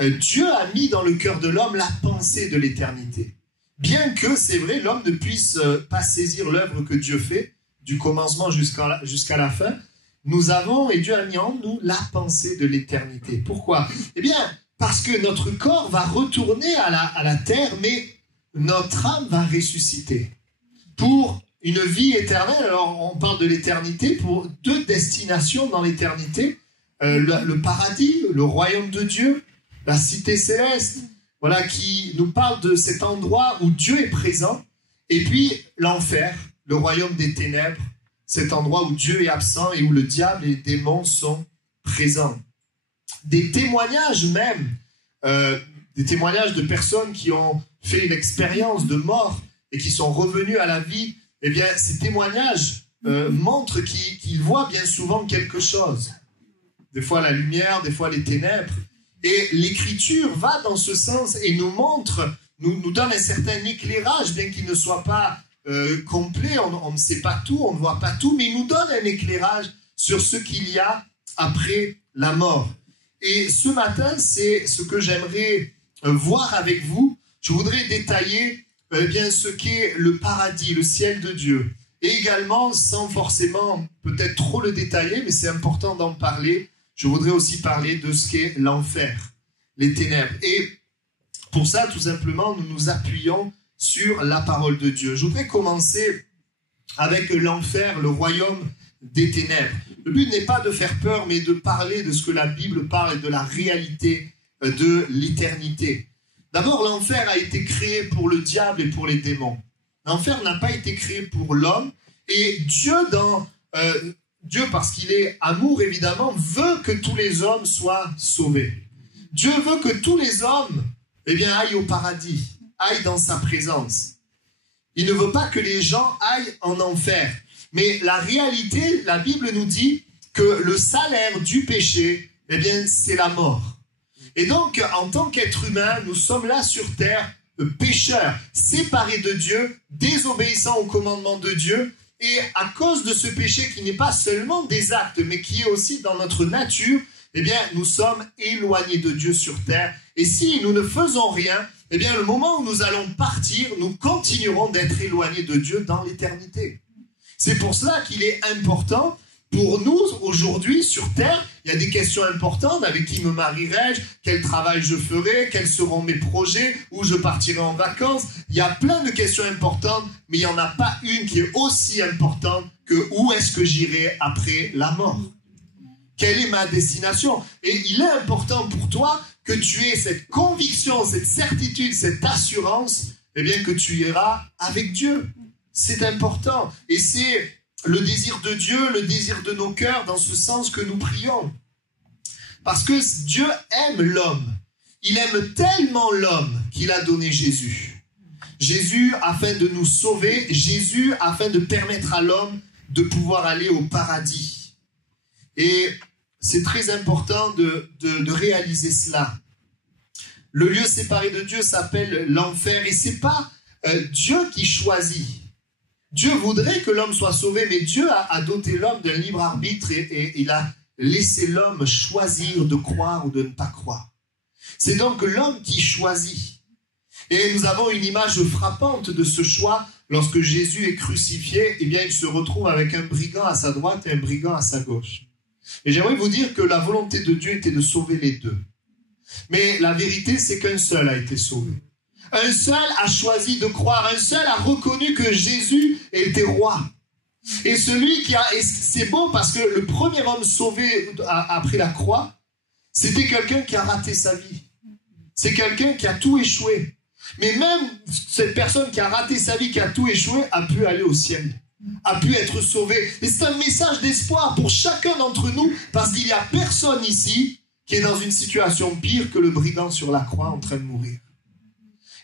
Dieu a mis dans le cœur de l'homme la pensée de l'éternité. Bien que, c'est vrai, l'homme ne puisse pas saisir l'œuvre que Dieu fait, du commencement jusqu'à la fin, et Dieu a mis en nous la pensée de l'éternité. Pourquoi? Eh bien, parce que notre corps va retourner à la terre, mais notre âme va ressusciter pour une vie éternelle. Alors, on parle de l'éternité pour deux destinations dans l'éternité. Le paradis, le royaume de Dieu, la cité céleste, voilà, qui nous parle de cet endroit où Dieu est présent, et puis l'enfer, le royaume des ténèbres, cet endroit où Dieu est absent et où le diable et les démons sont présents. Des témoignages même, des témoignages de personnes qui ont fait une expérience de mort et qui sont revenus à la vie, eh bien, ces témoignages montrent qu'ils voient bien souvent quelque chose. Des fois la lumière, des fois les ténèbres. Et l'Écriture va dans ce sens et nous montre, nous donne un certain éclairage, bien qu'il ne soit pas complet, on ne sait pas tout, on ne voit pas tout, mais il nous donne un éclairage sur ce qu'il y a après la mort. Et ce matin, c'est ce que j'aimerais voir avec vous. Je voudrais détailler bien ce qu'est le paradis, le ciel de Dieu. Et également, sans forcément peut-être trop le détailler, mais c'est important d'en parler, je voudrais aussi parler de ce qu'est l'enfer, les ténèbres. Et pour ça, tout simplement, nous nous appuyons sur la parole de Dieu. Je voudrais commencer avec l'enfer, le royaume des ténèbres. Le but n'est pas de faire peur, mais de parler de ce que la Bible parle et de la réalité de l'éternité. D'abord, l'enfer a été créé pour le diable et pour les démons. L'enfer n'a pas été créé pour l'homme. Et Dieu, Dieu, parce qu'il est amour, évidemment, veut que tous les hommes soient sauvés. Dieu veut que tous les hommes aillent au paradis, aillent dans sa présence. Il ne veut pas que les gens aillent en enfer. Mais la réalité, la Bible nous dit que le salaire du péché, c'est la mort. Et donc, en tant qu'être humain, nous sommes là sur terre, pécheurs, séparés de Dieu, désobéissant au commandement de Dieu. Et à cause de ce péché qui n'est pas seulement des actes, mais qui est aussi dans notre nature, nous sommes éloignés de Dieu sur terre. Et si nous ne faisons rien, le moment où nous allons partir, nous continuerons d'être éloignés de Dieu dans l'éternité. C'est pour cela qu'il est important pour nous, aujourd'hui, sur terre, il y a des questions importantes. Avec qui me marierai-je? Quel travail je ferai? Quels seront mes projets? Où je partirai en vacances? Il y a plein de questions importantes, mais il n'y en a pas une qui est aussi importante que où est-ce que j'irai après la mort? Quelle est ma destination? Et il est important pour toi que tu aies cette conviction, cette certitude, cette assurance, que tu iras avec Dieu. C'est important. Et c'est le désir de Dieu, le désir de nos cœurs, dans ce sens que nous prions. Parce que Dieu aime l'homme. Il aime tellement l'homme qu'il a donné Jésus. Jésus afin de nous sauver, Jésus afin de permettre à l'homme de pouvoir aller au paradis. Et c'est très important de réaliser cela. Le lieu séparé de Dieu s'appelle l'enfer. Et c'est pas Dieu qui choisit. Dieu voudrait que l'homme soit sauvé, mais Dieu a doté l'homme d'un libre arbitre et il a laissé l'homme choisir de croire ou de ne pas croire. C'est donc l'homme qui choisit. Et nous avons une image frappante de ce choix. Lorsque Jésus est crucifié, il se retrouve avec un brigand à sa droite et un brigand à sa gauche. Et j'aimerais vous dire que la volonté de Dieu était de sauver les deux. Mais la vérité, c'est qu'un seul a été sauvé. Un seul a choisi de croire, un seul a reconnu que Jésus était roi. Et c'est beau parce que le premier homme sauvé après la croix, c'était quelqu'un qui a raté sa vie. C'est quelqu'un qui a tout échoué. Mais même cette personne qui a raté sa vie, qui a tout échoué, a pu aller au ciel, a pu être sauvé. Et c'est un message d'espoir pour chacun d'entre nous, parce qu'il n'y a personne ici qui est dans une situation pire que le brigand sur la croix en train de mourir.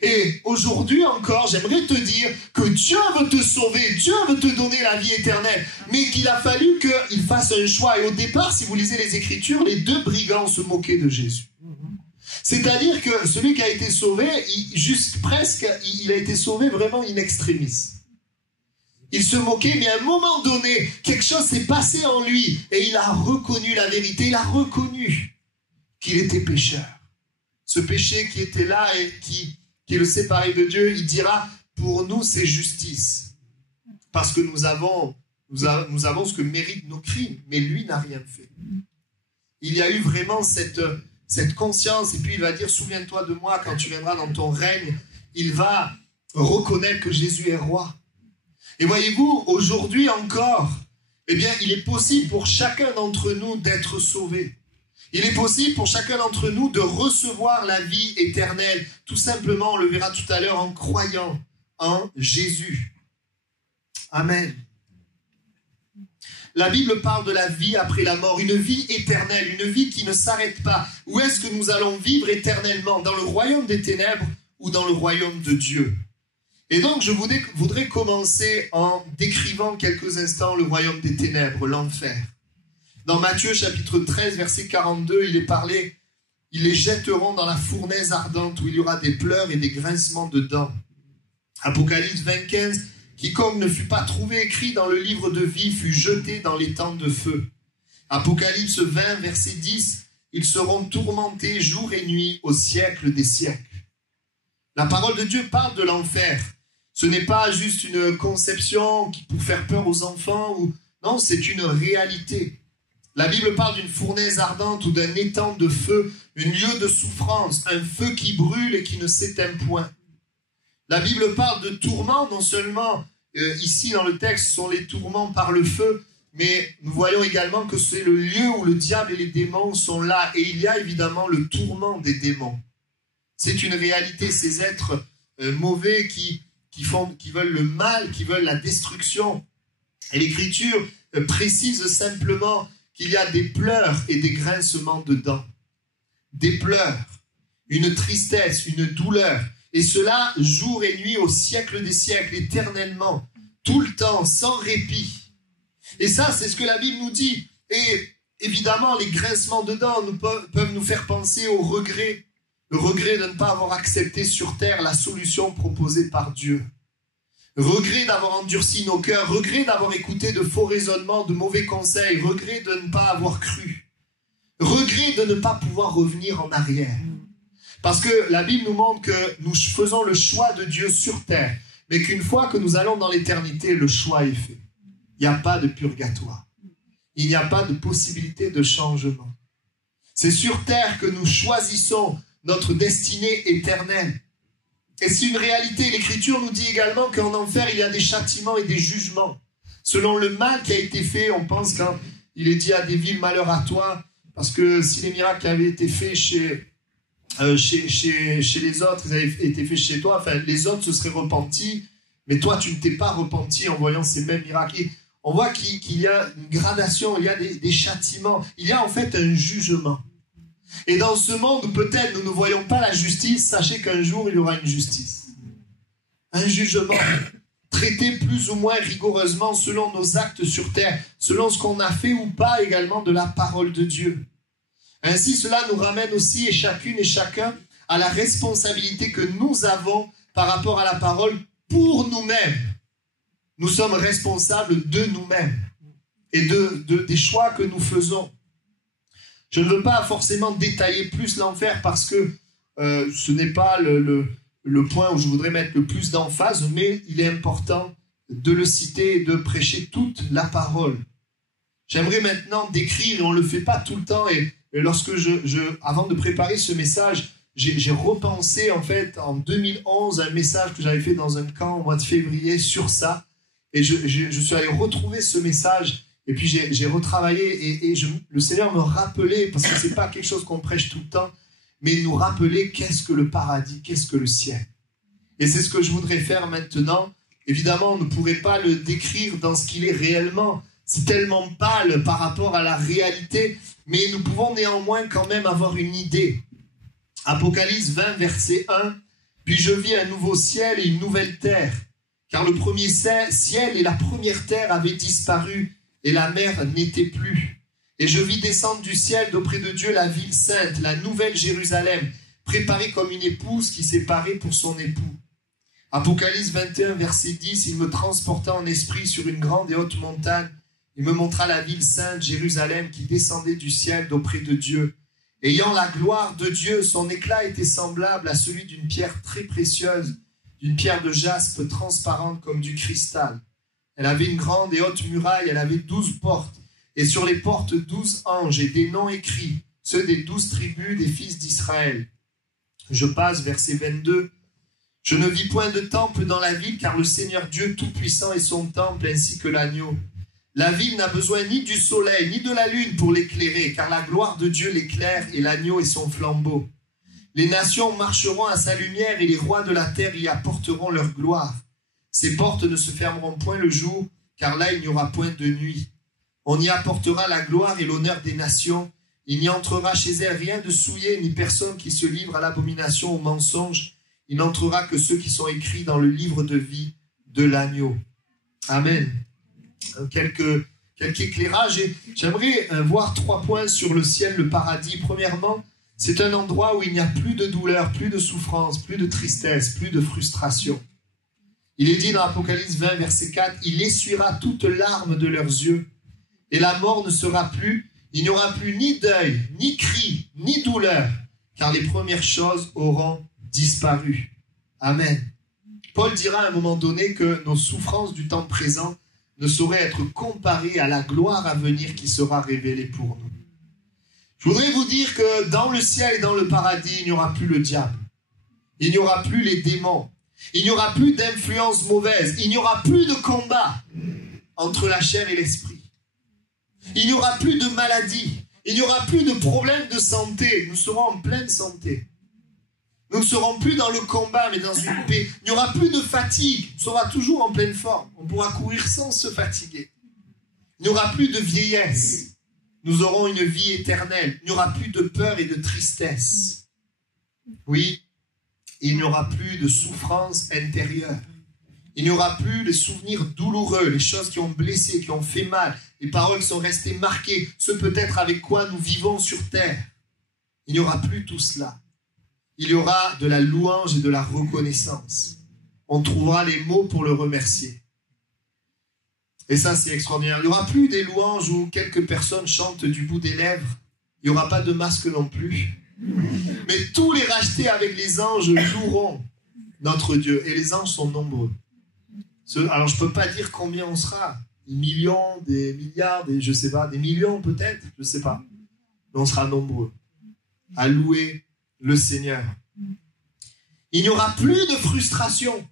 Et aujourd'hui encore, j'aimerais te dire que Dieu veut te sauver, Dieu veut te donner la vie éternelle, mais qu'il a fallu qu'il fasse un choix. Et au départ, si vous lisez les Écritures, les deux brigands se moquaient de Jésus. C'est-à-dire que celui qui a été sauvé, il a été sauvé vraiment in extremis. Il se moquait, mais à un moment donné, quelque chose s'est passé en lui, et il a reconnu la vérité, il a reconnu qu'il était pécheur. ce péché qui était là et qui le séparait de Dieu, il dira, pour nous c'est justice. Parce que nous avons ce que méritent nos crimes, mais lui n'a rien fait. Il y a eu vraiment cette conscience, et puis il va dire, souviens-toi de moi quand tu viendras dans ton règne. Il va reconnaître que Jésus est roi. Et voyez-vous, aujourd'hui encore, eh bien, il est possible pour chacun d'entre nous d'être sauvé. Il est possible pour chacun d'entre nous de recevoir la vie éternelle. Tout simplement, on le verra tout à l'heure, en croyant en Jésus. Amen. La Bible parle de la vie après la mort, une vie éternelle, une vie qui ne s'arrête pas. Où est-ce que nous allons vivre éternellement? Dans le royaume des ténèbres ou dans le royaume de Dieu? Et donc, je voudrais commencer en décrivant quelques instants le royaume des ténèbres, l'enfer. Dans Matthieu chapitre 13, verset 42, il est parlé, ils les jetteront dans la fournaise ardente où il y aura des pleurs et des grincements de dents. Apocalypse 25, quiconque ne fut pas trouvé écrit dans le livre de vie fut jeté dans les temps de feu. Apocalypse 20, verset 10, ils seront tourmentés jour et nuit au siècle des siècles. La parole de Dieu parle de l'enfer. Ce n'est pas juste une conception pour faire peur aux enfants. Non, c'est une réalité. La Bible parle d'une fournaise ardente ou d'un étang de feu, un lieu de souffrance, un feu qui brûle et qui ne s'éteint point. La Bible parle de tourments, non seulement ici dans le texte, ce sont les tourments par le feu, mais nous voyons également que c'est le lieu où le diable et les démons sont là. Et il y a évidemment le tourment des démons. C'est une réalité, ces êtres mauvais qui veulent le mal, qui veulent la destruction. Et l'Écriture précise simplement qu'il y a des pleurs et des grincements de dents. Des pleurs, une tristesse, une douleur. Et cela jour et nuit au siècle des siècles, éternellement, tout le temps, sans répit. Et ça, c'est ce que la Bible nous dit. Et évidemment, les grincements de dents peuvent nous faire penser au regret. Le regret de ne pas avoir accepté sur terre la solution proposée par Dieu. Regret d'avoir endurci nos cœurs, regret d'avoir écouté de faux raisonnements, de mauvais conseils, regret de ne pas avoir cru. Regret de ne pas pouvoir revenir en arrière. Parce que la Bible nous montre que nous faisons le choix de Dieu sur terre, mais qu'une fois que nous allons dans l'éternité, le choix est fait. Il n'y a pas de purgatoire. Il n'y a pas de possibilité de changement. C'est sur terre que nous choisissons notre destinée éternelle. Et c'est une réalité. L'Écriture nous dit également qu'en enfer, il y a des châtiments et des jugements. Selon le mal qui a été fait, on pense quand il est dit à des villes, malheur à toi, parce que si les miracles avaient été faits chez les autres, ils avaient été faits chez toi, enfin, les autres se seraient repentis, mais toi, tu ne t'es pas repenti en voyant ces mêmes miracles. Et on voit qu'il y a une gradation, il y a des châtiments, il y a en fait un jugement. Et dans ce monde où peut-être nous ne voyons pas la justice, sachez qu'un jour il y aura une justice. Un jugement traité plus ou moins rigoureusement selon nos actes sur terre, selon ce qu'on a fait ou pas également de la parole de Dieu. Ainsi, cela nous ramène aussi, et chacune et chacun, à la responsabilité que nous avons par rapport à la parole pour nous-mêmes. Nous sommes responsables de nous-mêmes et des choix que nous faisons. Je ne veux pas forcément détailler plus l'enfer parce que ce n'est pas le point où je voudrais mettre le plus d'emphase, mais il est important de le citer et de prêcher toute la parole. J'aimerais maintenant décrire, et on ne le fait pas tout le temps, et lorsque avant de préparer ce message, j'ai repensé en fait en 2011 un message que j'avais fait dans un camp au mois de février sur ça, et je suis allé retrouver ce message. Et puis j'ai retravaillé et le Seigneur me rappelait, parce que ce n'est pas quelque chose qu'on prêche tout le temps, mais nous rappeler qu'est-ce que le paradis, qu'est-ce que le ciel. Et c'est ce que je voudrais faire maintenant. Évidemment, on ne pourrait pas le décrire dans ce qu'il est réellement. C'est tellement pâle par rapport à la réalité, mais nous pouvons néanmoins quand même avoir une idée. Apocalypse 20, verset 1. « Puis je vis un nouveau ciel et une nouvelle terre, car le premier ciel et la première terre avaient disparu, et la mer n'était plus. Et je vis descendre du ciel d'auprès de Dieu la ville sainte, la nouvelle Jérusalem, préparée comme une épouse qui s'est parée pour son époux. » Apocalypse 21, verset 10, « Il me transporta en esprit sur une grande et haute montagne. Il me montra la ville sainte, Jérusalem, qui descendait du ciel d'auprès de Dieu. Ayant la gloire de Dieu, son éclat était semblable à celui d'une pierre très précieuse, d'une pierre de jaspe transparente comme du cristal. Elle avait une grande et haute muraille, elle avait 12 portes, et sur les portes 12 anges et des noms écrits, ceux des 12 tribus des fils d'Israël. Je passe, verset 22. Je ne vis point de temple dans la ville, car le Seigneur Dieu Tout-Puissant est son temple, ainsi que l'agneau. La ville n'a besoin ni du soleil, ni de la lune pour l'éclairer, car la gloire de Dieu l'éclaire, et l'agneau est son flambeau. Les nations marcheront à sa lumière, et les rois de la terre y apporteront leur gloire. Ses portes ne se fermeront point le jour, car là il n'y aura point de nuit. On y apportera la gloire et l'honneur des nations. Il n'y entrera chez elle rien de souillé, ni personne qui se livre à l'abomination, au mensonge. Il n'entrera que ceux qui sont écrits dans le livre de vie de l'agneau. Amen. Quelques éclairages. J'aimerais voir 3 points sur le ciel, le paradis. Premièrement, c'est un endroit où il n'y a plus de douleur, plus de souffrance, plus de tristesse, plus de frustration. Il est dit dans Apocalypse 20, verset 4, « Il essuiera toute larme de leurs yeux, et la mort ne sera plus. Il n'y aura plus ni deuil, ni cri, ni douleur, car les premières choses auront disparu. » Amen. Paul dira à un moment donné que nos souffrances du temps présent ne sauraient être comparées à la gloire à venir qui sera révélée pour nous. Je voudrais vous dire que dans le ciel et dans le paradis, il n'y aura plus le diable. Il n'y aura plus les démons. Il n'y aura plus d'influence mauvaise. Il n'y aura plus de combat entre la chair et l'esprit. Il n'y aura plus de maladie. Il n'y aura plus de problèmes de santé. Nous serons en pleine santé. Nous ne serons plus dans le combat, mais dans une paix. Il n'y aura plus de fatigue. On sera toujours en pleine forme. On pourra courir sans se fatiguer. Il n'y aura plus de vieillesse. Nous aurons une vie éternelle. Il n'y aura plus de peur et de tristesse. Oui, il n'y aura plus de souffrance intérieure. Il n'y aura plus les souvenirs douloureux, les choses qui ont blessé, qui ont fait mal, les paroles qui sont restées marquées, ce peut-être avec quoi nous vivons sur terre. Il n'y aura plus tout cela. Il y aura de la louange et de la reconnaissance. On trouvera les mots pour le remercier. Et ça, c'est extraordinaire. Il n'y aura plus des louanges où quelques personnes chantent du bout des lèvres. Il n'y aura pas de masque non plus. Mais tous les rachetés avec les anges loueront notre Dieu. Et les anges sont nombreux. Alors, je ne peux pas dire combien on sera. Des millions, des milliards, je ne sais pas, des millions peut-être, je ne sais pas. Mais on sera nombreux à louer le Seigneur. Il n'y aura plus de frustration.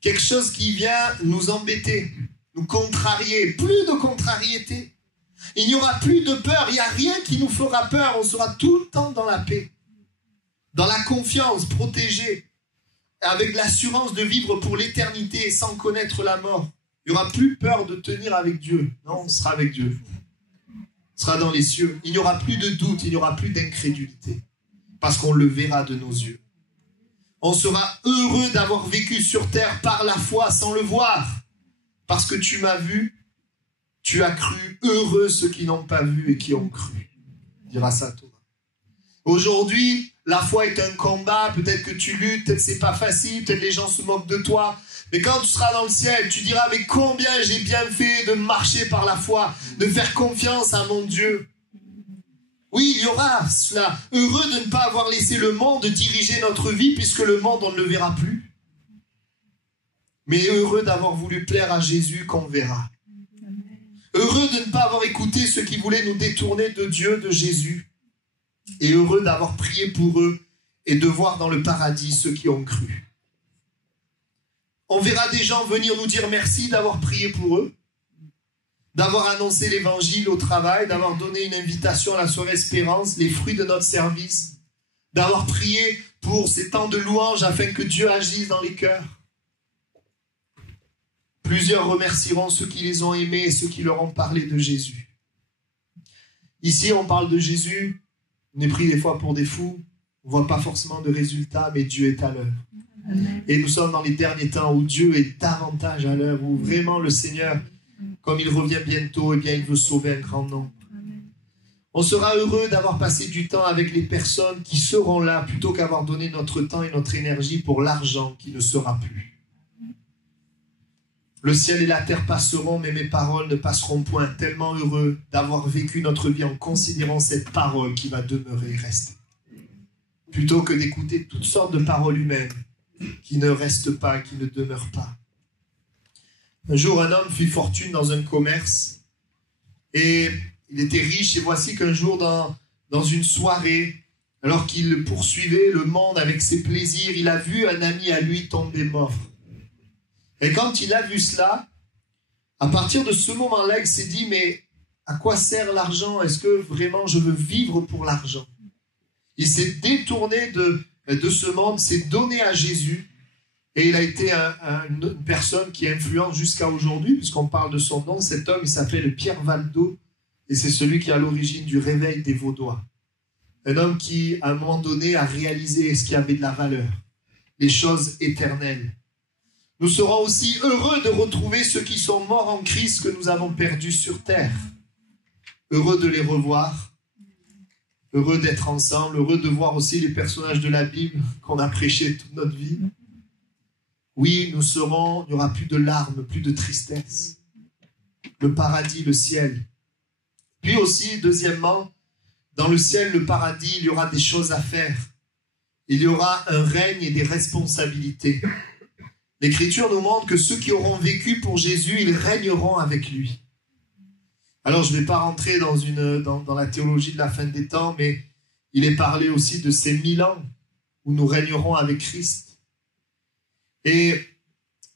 Quelque chose qui vient nous embêter, nous contrarier. Plus de contrariété. Il n'y aura plus de peur. Il n'y a rien qui nous fera peur. On sera tout le temps dans la paix. Dans la confiance, protégé. Avec l'assurance de vivre pour l'éternité sans connaître la mort. Il n'y aura plus peur de tenir avec Dieu. Non, on sera avec Dieu. On sera dans les cieux. Il n'y aura plus de doute. Il n'y aura plus d'incrédulité. Parce qu'on le verra de nos yeux. On sera heureux d'avoir vécu sur terre par la foi sans le voir. Parce que tu m'as vu, tu as cru. Heureux ceux qui n'ont pas vu et qui ont cru. Dira ça Thomas. Aujourd'hui, la foi est un combat. Peut-être que tu luttes, peut-être que c'est pas facile, peut-être les gens se moquent de toi. Mais quand tu seras dans le ciel, tu diras, mais combien j'ai bien fait de marcher par la foi, de faire confiance à mon Dieu. Oui, il y aura cela. Heureux de ne pas avoir laissé le monde diriger notre vie, puisque le monde, on ne le verra plus. Mais heureux d'avoir voulu plaire à Jésus qu'on verra. Heureux de ne pas avoir écouté ceux qui voulaient nous détourner de Dieu, de Jésus. Et heureux d'avoir prié pour eux et de voir dans le paradis ceux qui ont cru. On verra des gens venir nous dire merci d'avoir prié pour eux, d'avoir annoncé l'évangile au travail, d'avoir donné une invitation à la soirée Espérance, les fruits de notre service, d'avoir prié pour ces temps de louange afin que Dieu agisse dans les cœurs. Plusieurs remercieront ceux qui les ont aimés et ceux qui leur ont parlé de Jésus. Ici, on parle de Jésus, on est pris des fois pour des fous, on ne voit pas forcément de résultats, mais Dieu est à l'œuvre. Et nous sommes dans les derniers temps où Dieu est davantage à l'œuvre, où vraiment le Seigneur, comme il revient bientôt, eh bien, il veut sauver un grand nombre. On sera heureux d'avoir passé du temps avec les personnes qui seront là, plutôt qu'avoir donné notre temps et notre énergie pour l'argent qui ne sera plus. Le ciel et la terre passeront, mais mes paroles ne passeront point. Tellement heureux d'avoir vécu notre vie en considérant cette parole qui va demeurer et rester. Plutôt que d'écouter toutes sortes de paroles humaines qui ne restent pas, qui ne demeurent pas. Un jour, un homme fit fortune dans un commerce et il était riche. Et voici qu'un jour, dans une soirée, alors qu'il poursuivait le monde avec ses plaisirs, il a vu un ami à lui tomber mort. Et quand il a vu cela, à partir de ce moment-là, il s'est dit, mais à quoi sert l'argent? Est-ce que vraiment je veux vivre pour l'argent? Il s'est détourné de ce monde, s'est donné à Jésus, et il a été une personne qui influence jusqu'à aujourd'hui, puisqu'on parle de son nom. Cet homme, il s'appelle Pierre Valdo, et c'est celui qui est à l'origine du réveil des Vaudois. Un homme qui, à un moment donné, a réalisé ce qui avait de la valeur, les choses éternelles. Nous serons aussi heureux de retrouver ceux qui sont morts en Christ que nous avons perdus sur terre. Heureux de les revoir, heureux d'être ensemble, heureux de voir aussi les personnages de la Bible qu'on a prêchés toute notre vie. Oui, il n'y aura plus de larmes, plus de tristesse. Le paradis, le ciel. Puis aussi, deuxièmement, dans le ciel, le paradis, il y aura des choses à faire. Il y aura un règne et des responsabilités. L'Écriture nous montre que ceux qui auront vécu pour Jésus, ils régneront avec lui. Alors, je ne vais pas rentrer dans la théologie de la fin des temps, mais il est parlé aussi de ces 1000 ans où nous régnerons avec Christ. Et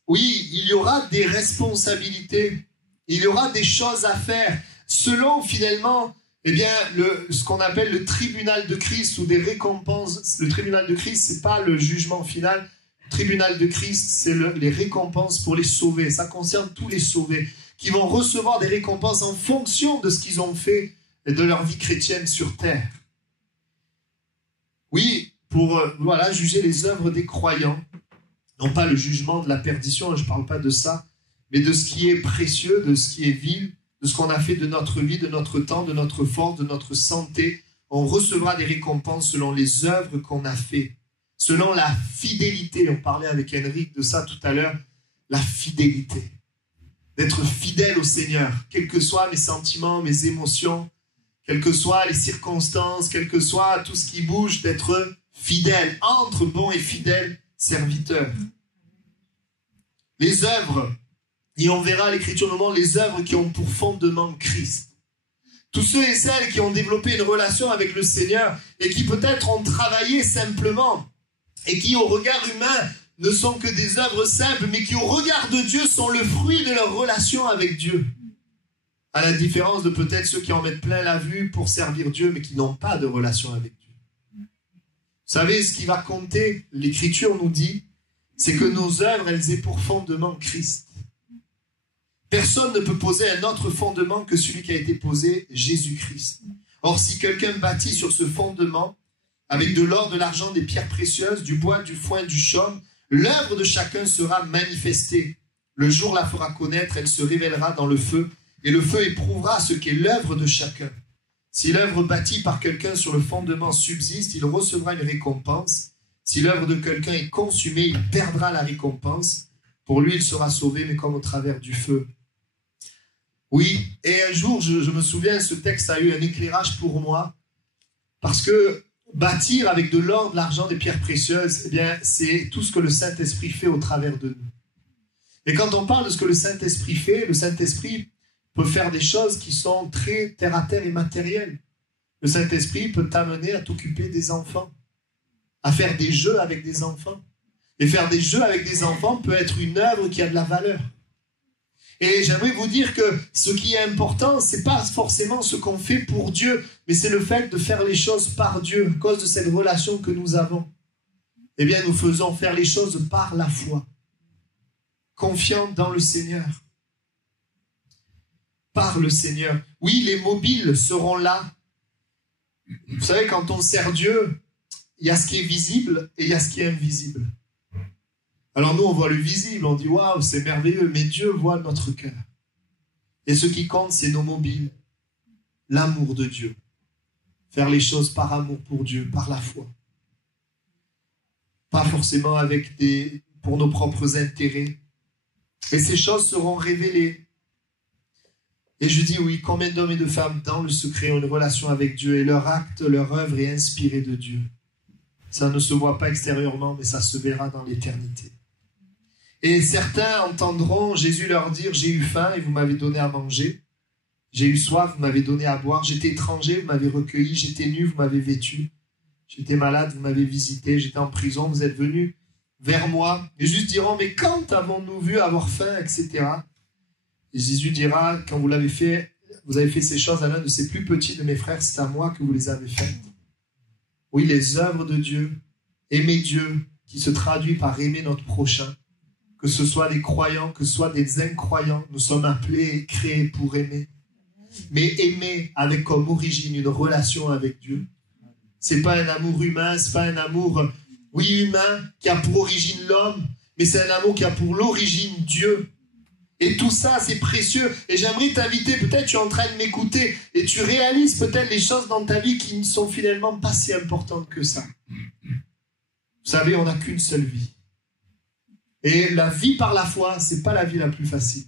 oui, il y aura des responsabilités, il y aura des choses à faire, selon finalement, ce qu'on appelle le tribunal de Christ ou des récompenses. Le tribunal de Christ, ce n'est pas le jugement final. Le tribunal de Christ, c'est les récompenses pour les sauvés. Ça concerne tous les sauvés qui vont recevoir des récompenses en fonction de ce qu'ils ont fait et de leur vie chrétienne sur terre. Oui, pour juger les œuvres des croyants. Non pas le jugement de la perdition, je ne parle pas de ça, mais de ce qui est précieux, de ce qui est vil, de ce qu'on a fait de notre vie, de notre temps, de notre force, de notre santé. On recevra des récompenses selon les œuvres qu'on a faites, selon la fidélité. On parlait avec Henrik de ça tout à l'heure, la fidélité. D'être fidèle au Seigneur, quels que soient mes sentiments, mes émotions, quelles que soient les circonstances, quel que soit tout ce qui bouge, d'être fidèle, entre bons et fidèles serviteurs. Les œuvres, et on verra l'Écriture nous montre les œuvres qui ont pour fondement Christ. Tous ceux et celles qui ont développé une relation avec le Seigneur et qui peut-être ont travaillé simplement et qui au regard humain ne sont que des œuvres simples, mais qui au regard de Dieu sont le fruit de leur relation avec Dieu. À la différence de peut-être ceux qui en mettent plein la vue pour servir Dieu, mais qui n'ont pas de relation avec Dieu. Vous savez, ce qui va compter, l'Écriture nous dit, c'est que nos œuvres, elles aient pour fondement Christ. Personne ne peut poser un autre fondement que celui qui a été posé, Jésus-Christ. Or, si quelqu'un bâtit sur ce fondement, avec de l'or, de l'argent, des pierres précieuses, du bois, du foin, du chaume, l'œuvre de chacun sera manifestée. Le jour la fera connaître, elle se révélera dans le feu, et le feu éprouvera ce qu'est l'œuvre de chacun. Si l'œuvre bâtie par quelqu'un sur le fondement subsiste, il recevra une récompense. Si l'œuvre de quelqu'un est consumée, il perdra la récompense. Pour lui, il sera sauvé, mais comme au travers du feu. Oui, et un jour, je me souviens, ce texte a eu un éclairage pour moi, parce que bâtir avec de l'or, de l'argent, des pierres précieuses, eh bien, c'est tout ce que le Saint-Esprit fait au travers de nous. Et quand on parle de ce que le Saint-Esprit fait, le Saint-Esprit peut faire des choses qui sont très terre-à-terre et matérielles. Le Saint-Esprit peut t'amener à t'occuper des enfants, à faire des jeux avec des enfants. Et faire des jeux avec des enfants peut être une œuvre qui a de la valeur. Et j'aimerais vous dire que ce qui est important, ce n'est pas forcément ce qu'on fait pour Dieu, mais c'est le fait de faire les choses par Dieu, à cause de cette relation que nous avons. Eh bien, nous faisons faire les choses par la foi, confiants dans le Seigneur. Par le Seigneur. Oui, les mobiles seront là. Vous savez, quand on sert Dieu, il y a ce qui est visible et il y a ce qui est invisible. Alors nous, on voit le visible, on dit « Waouh, c'est merveilleux », mais Dieu voit notre cœur. Et ce qui compte, c'est nos mobiles, l'amour de Dieu. Faire les choses par amour pour Dieu, par la foi. Pas forcément pour nos propres intérêts, Et ces choses seront révélées. Et je dis oui, combien d'hommes et de femmes dans le secret ont une relation avec Dieu et leur acte, leur œuvre est inspirée de Dieu. Ça ne se voit pas extérieurement, mais ça se verra dans l'éternité. Et certains entendront Jésus leur dire, j'ai eu faim et vous m'avez donné à manger. J'ai eu soif, vous m'avez donné à boire. J'étais étranger, vous m'avez recueilli. J'étais nu, vous m'avez vêtu. J'étais malade, vous m'avez visité. J'étais en prison, vous êtes venus vers moi. Et juste diront, mais quand avons-nous vu avoir faim, etc. Et Jésus dira, quand vous avez fait ces choses à l'un de ces plus petits de mes frères, c'est à moi que vous les avez faites. Oui, les œuvres de Dieu, aimer Dieu, qui se traduit par aimer notre prochain. Que ce soit des croyants, que ce soit des incroyants, nous sommes appelés et créés pour aimer. Mais aimer avec comme origine une relation avec Dieu. C'est pas un amour humain, c'est pas un amour, oui, humain, qui a pour origine l'homme, mais c'est un amour qui a pour l'origine Dieu. Et tout ça, c'est précieux. Et j'aimerais t'inviter, peut-être tu es en train de m'écouter, et tu réalises peut-être les choses dans ta vie qui ne sont finalement pas si importantes que ça. Vous savez, on n'a qu'une seule vie. Et la vie par la foi, c'est pas la vie la plus facile.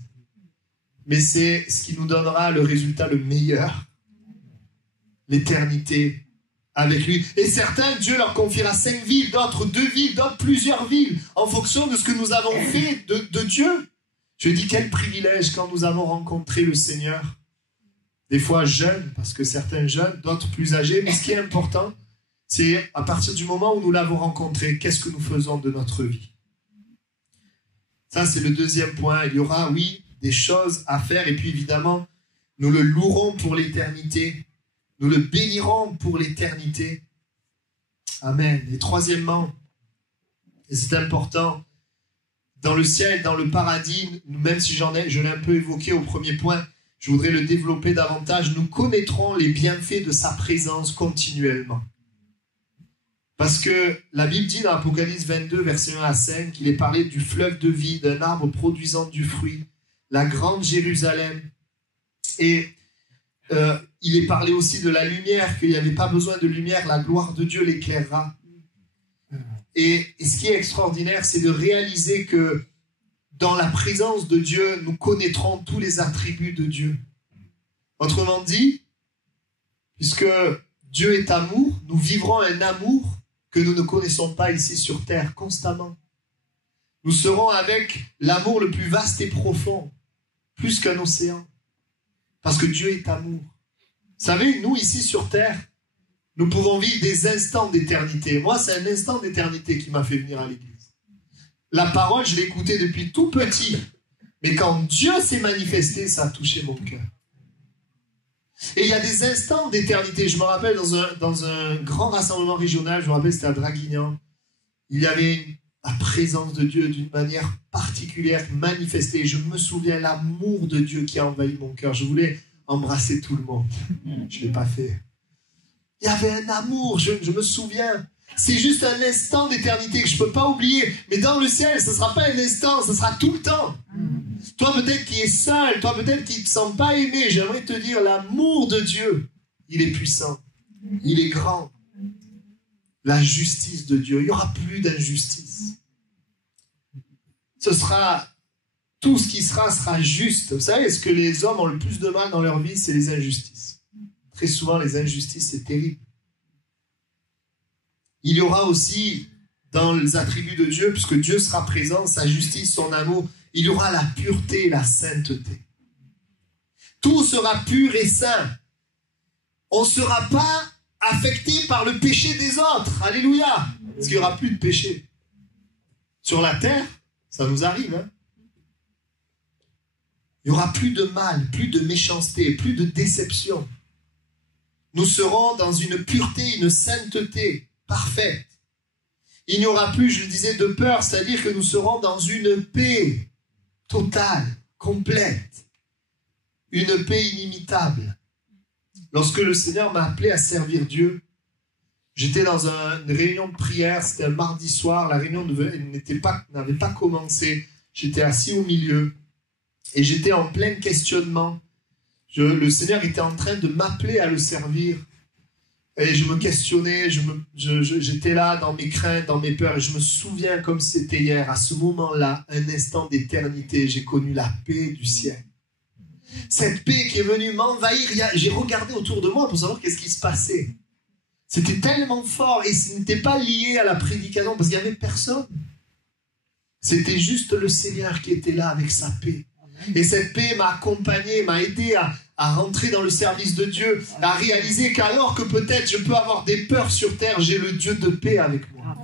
Mais c'est ce qui nous donnera le résultat le meilleur. L'éternité avec lui. Et certains, Dieu leur confiera 5 villes, d'autres 2 villes, d'autres plusieurs villes, en fonction de ce que nous avons fait de Dieu. Je dis quel privilège quand nous avons rencontré le Seigneur. Des fois jeunes, parce que certains jeunes, d'autres plus âgés. Mais ce qui est important, c'est à partir du moment où nous l'avons rencontré, qu'est-ce que nous faisons de notre vie? Ça, c'est le deuxième point. Il y aura, oui, des choses à faire. Et puis, évidemment, nous le louerons pour l'éternité. Nous le bénirons pour l'éternité. Amen. Et troisièmement, et c'est important, dans le ciel, dans le paradis, même si je l'ai un peu évoqué au premier point, je voudrais le développer davantage. Nous connaîtrons les bienfaits de sa présence continuellement. Parce que la Bible dit dans Apocalypse 22, versets 1 à 5, qu'il est parlé du fleuve de vie, d'un arbre produisant du fruit, la grande Jérusalem. Et il est parlé aussi de la lumière, qu'il n'y avait pas besoin de lumière, la gloire de Dieu l'éclairera. Et ce qui est extraordinaire, c'est de réaliser que dans la présence de Dieu, nous connaîtrons tous les attributs de Dieu. Autrement dit, puisque Dieu est amour, nous vivrons un amour que nous ne connaissons pas ici sur terre constamment. Nous serons avec l'amour le plus vaste et profond, plus qu'un océan, parce que Dieu est amour. Vous savez, nous ici sur terre, nous pouvons vivre des instants d'éternité. Moi, c'est un instant d'éternité qui m'a fait venir à l'église. La parole, je l'ai écoutée depuis tout petit, mais quand Dieu s'est manifesté, ça a touché mon cœur. Et il y a des instants d'éternité. Je me rappelle dans un grand rassemblement régional, je me rappelle c'était à Draguignan, il y avait la présence de Dieu d'une manière particulière manifestée. Je me souviens l'amour de Dieu qui a envahi mon cœur. Je voulais embrasser tout le monde. Je ne l'ai pas fait. Il y avait un amour, je me souviens. C'est juste un instant d'éternité que je ne peux pas oublier. Mais dans le ciel, ce ne sera pas un instant, ce sera tout le temps. Toi peut-être qui es seul, toi peut-être qui ne te sens pas aimé, j'aimerais te dire, l'amour de Dieu, il est puissant, il est grand. La justice de Dieu, il n'y aura plus d'injustice. Ce sera, tout ce qui sera juste. Vous savez, ce que les hommes ont le plus de mal dans leur vie, c'est les injustices. Très souvent, les injustices, c'est terrible. Il y aura aussi, dans les attributs de Dieu, puisque Dieu sera présent, sa justice, son amour, il y aura la pureté et la sainteté. Tout sera pur et saint. On ne sera pas affecté par le péché des autres. Alléluia. Parce qu'il n'y aura plus de péché. Sur la terre, ça nous arrive. Hein? Il n'y aura plus de mal, plus de méchanceté, plus de déception. Nous serons dans une pureté, une sainteté parfaite. Il n'y aura plus, je le disais, de peur, c'est-à-dire que nous serons dans une paix totale, complète, une paix inimitable. Lorsque le Seigneur m'a appelé à servir Dieu, j'étais dans une réunion de prière, c'était un mardi soir, la réunion n'avait pas commencé, j'étais assis au milieu et j'étais en plein questionnement. Le Seigneur était en train de m'appeler à le servir. Et je me questionnais, j'étais là dans mes craintes, dans mes peurs. Et je me souviens comme c'était hier, à ce moment-là, un instant d'éternité, j'ai connu la paix du ciel. Cette paix qui est venue m'envahir, j'ai regardé autour de moi pour savoir qu'est-ce qui se passait. C'était tellement fort et ce n'était pas lié à la prédication parce qu'il n'y avait personne. C'était juste le Seigneur qui était là avec sa paix. Et cette paix m'a accompagné, m'a aidé à rentrer dans le service de Dieu, à réaliser qu'alors que peut-être je peux avoir des peurs sur terre, j'ai le Dieu de paix avec moi.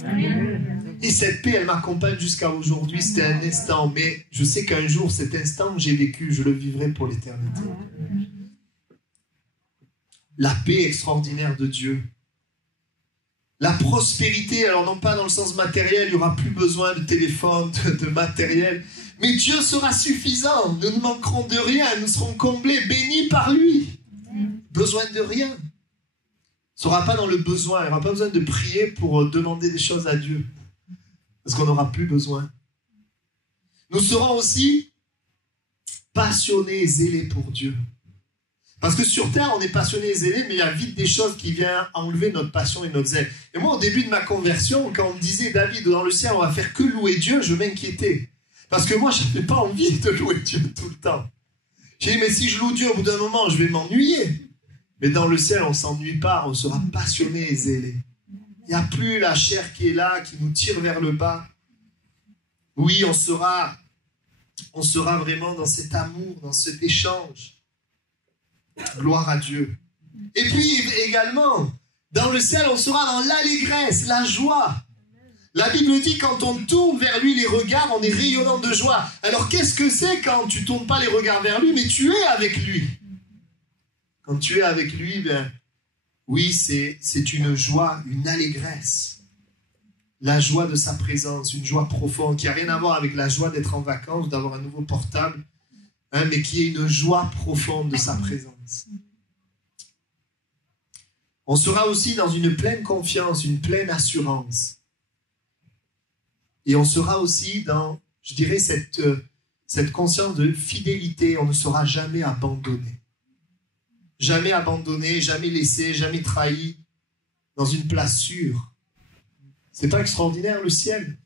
Et cette paix, elle m'accompagne jusqu'à aujourd'hui. C'était un instant, mais je sais qu'un jour, cet instant que j'ai vécu, je le vivrai pour l'éternité. La paix extraordinaire de Dieu. La prospérité, alors non pas dans le sens matériel, il n'y aura plus besoin de téléphone, de matériel, mais Dieu sera suffisant. Nous ne manquerons de rien, nous serons comblés, bénis par lui. Besoin de rien. Il ne sera pas dans le besoin, il n'y aura pas besoin de prier pour demander des choses à Dieu, parce qu'on n'aura plus besoin. Nous serons aussi passionnés et zélés pour Dieu. Parce que sur terre, on est passionné et zélé, mais il y a vite des choses qui viennent enlever notre passion et notre zèle. Et moi, au début de ma conversion, quand on me disait, David, dans le ciel, on va faire que louer Dieu, je m'inquiétais. Parce que moi, je n'avais pas envie de louer Dieu tout le temps. J'ai dit, mais si je loue Dieu, au bout d'un moment, je vais m'ennuyer. Mais dans le ciel, on ne s'ennuie pas, on sera passionné et zélé. Il n'y a plus la chair qui est là, qui nous tire vers le bas. Oui, on sera vraiment dans cet amour, dans cet échange. Gloire à Dieu. Et puis également, dans le ciel, on sera dans l'allégresse, la joie. La Bible dit quand on tourne vers lui les regards, on est rayonnant de joie. Alors qu'est-ce que c'est quand tu ne tournes pas les regards vers lui, mais tu es avec lui? Quand tu es avec lui, ben, oui, c'est une joie, une allégresse. La joie de sa présence, une joie profonde qui n'a rien à voir avec la joie d'être en vacances, d'avoir un nouveau portable, hein, mais qui est une joie profonde de sa présence. On sera aussi dans une pleine confiance, une pleine assurance. Et on sera aussi dans, je dirais, cette conscience de fidélité. On ne sera jamais abandonné. Jamais abandonné, jamais laissé, jamais trahi, dans une place sûre. C'est pas extraordinaire le ciel?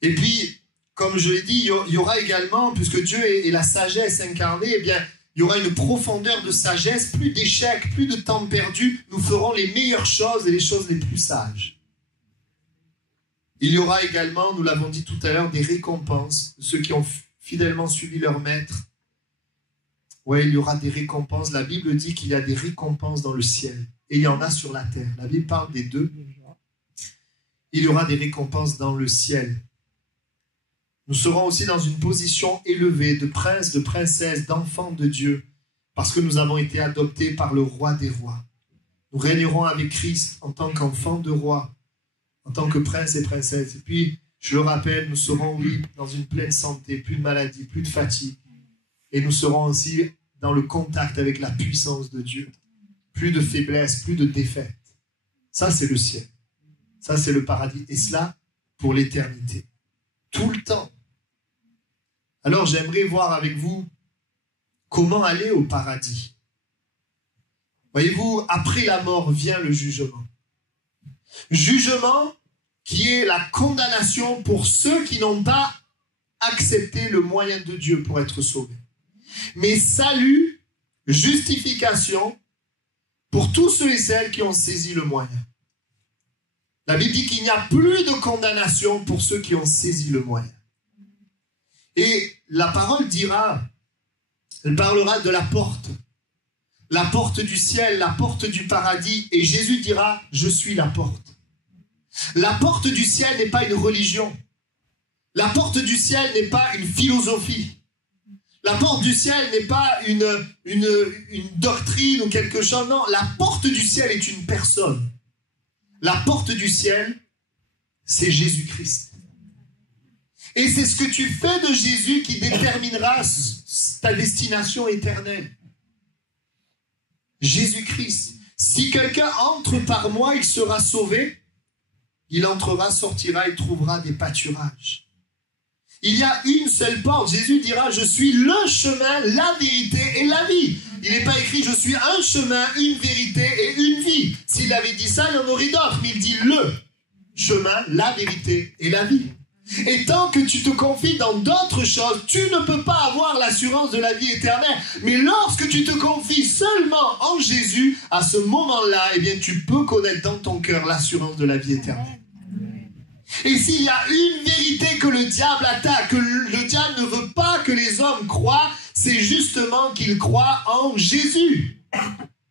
Et puis, comme je l'ai dit, il y aura également, puisque Dieu est la sagesse incarnée, eh bien, il y aura une profondeur de sagesse, plus d'échecs, plus de temps perdu. Nous ferons les meilleures choses et les choses les plus sages. Il y aura également, nous l'avons dit tout à l'heure, des récompenses de ceux qui ont fidèlement suivi leur maître. Oui, il y aura des récompenses. La Bible dit qu'il y a des récompenses dans le ciel et il y en a sur la terre. La Bible parle des deux. Il y aura des récompenses dans le ciel. Nous serons aussi dans une position élevée de princes, de princesses, d'enfants de Dieu, parce que nous avons été adoptés par le roi des rois. Nous régnerons avec Christ en tant qu'enfants de roi, en tant que princes et princesses. Et puis, je le rappelle, nous serons, oui, dans une pleine santé, plus de maladie, plus de fatigue. Et nous serons aussi dans le contact avec la puissance de Dieu. Plus de faiblesse, plus de défaite. Ça, c'est le ciel. Ça, c'est le paradis. Et cela, pour l'éternité. Tout le temps. Alors, j'aimerais voir avec vous comment aller au paradis. Voyez-vous, après la mort vient le jugement. Jugement qui est la condamnation pour ceux qui n'ont pas accepté le moyen de Dieu pour être sauvés. Mais salut, justification pour tous ceux et celles qui ont saisi le moyen. La Bible dit qu'il n'y a plus de condamnation pour ceux qui ont saisi le moyen. Et la parole dira, elle parlera de la porte du ciel, la porte du paradis, et Jésus dira, je suis la porte. La porte du ciel n'est pas une religion. La porte du ciel n'est pas une philosophie. La porte du ciel n'est pas une doctrine ou quelque chose. Non, la porte du ciel est une personne. La porte du ciel, c'est Jésus-Christ. Et c'est ce que tu fais de Jésus qui déterminera ta destination éternelle. Jésus-Christ. Si quelqu'un entre par moi, il sera sauvé. Il entrera, sortira, il trouvera des pâturages. Il y a une seule porte. Jésus dira, je suis le chemin, la vérité et la vie. Il n'est pas écrit « Je suis un chemin, une vérité et une vie ». S'il avait dit ça, il y en aurait d'autres. Mais il dit « le chemin, la vérité et la vie ». Et tant que tu te confies dans d'autres choses, tu ne peux pas avoir l'assurance de la vie éternelle. Mais lorsque tu te confies seulement en Jésus, à ce moment-là, eh bien, tu peux connaître dans ton cœur l'assurance de la vie éternelle. Et s'il y a une vérité que le diable attaque, que le diable ne veut pas que les hommes croient, c'est justement qu'ils croient en Jésus.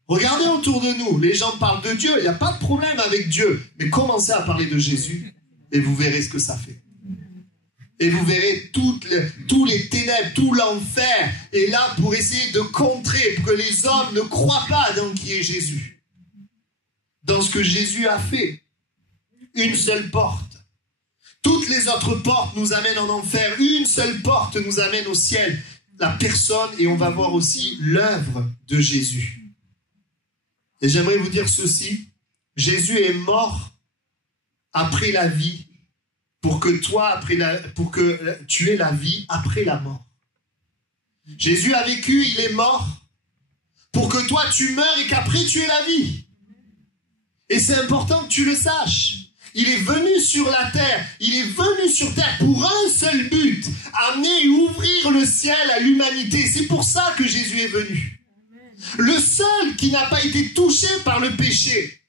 Regardez autour de nous, les gens parlent de Dieu, il n'y a pas de problème avec Dieu. Mais commencez à parler de Jésus et vous verrez ce que ça fait. Et vous verrez tous les ténèbres, tout l'enfer est là pour essayer de contrer, pour que les hommes ne croient pas dans qui est Jésus. Dans ce que Jésus a fait. Une seule porte. Toutes les autres portes nous amènent en enfer. Une seule porte nous amène au ciel. La personne, et on va voir aussi l'œuvre de Jésus. Et j'aimerais vous dire ceci. Jésus est mort après la vie pour que tu aies la vie après la mort. Jésus a vécu, il est mort pour que toi tu meurs et qu'après tu aies la vie. Et c'est important que tu le saches. Il est venu sur la terre, il est venu sur terre pour un seul but, amener et ouvrir le ciel à l'humanité. C'est pour ça que Jésus est venu. Le seul qui n'a pas été touché par le péché.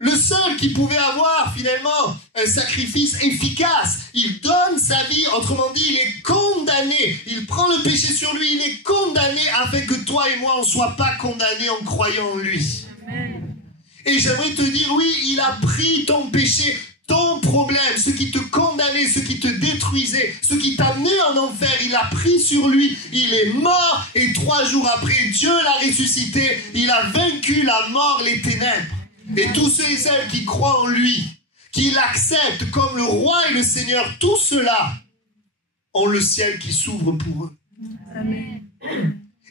Le seul qui pouvait avoir finalement un sacrifice efficace. Il donne sa vie, autrement dit, il est condamné. Il prend le péché sur lui, il est condamné afin que toi et moi, on ne soit pas condamnés en croyant en lui. Amen. Et j'aimerais te dire, oui, il a pris ton péché, ton problème, ce qui te condamnait, ce qui te détruisait, ce qui t'amenait en enfer, il a pris sur lui, il est mort et 3 jours après, Dieu l'a ressuscité, il a vaincu la mort, les ténèbres. Et tous ceux et celles qui croient en lui, qui l'acceptent comme le roi et le Seigneur, tous ceux-là ont le ciel qui s'ouvre pour eux. Amen.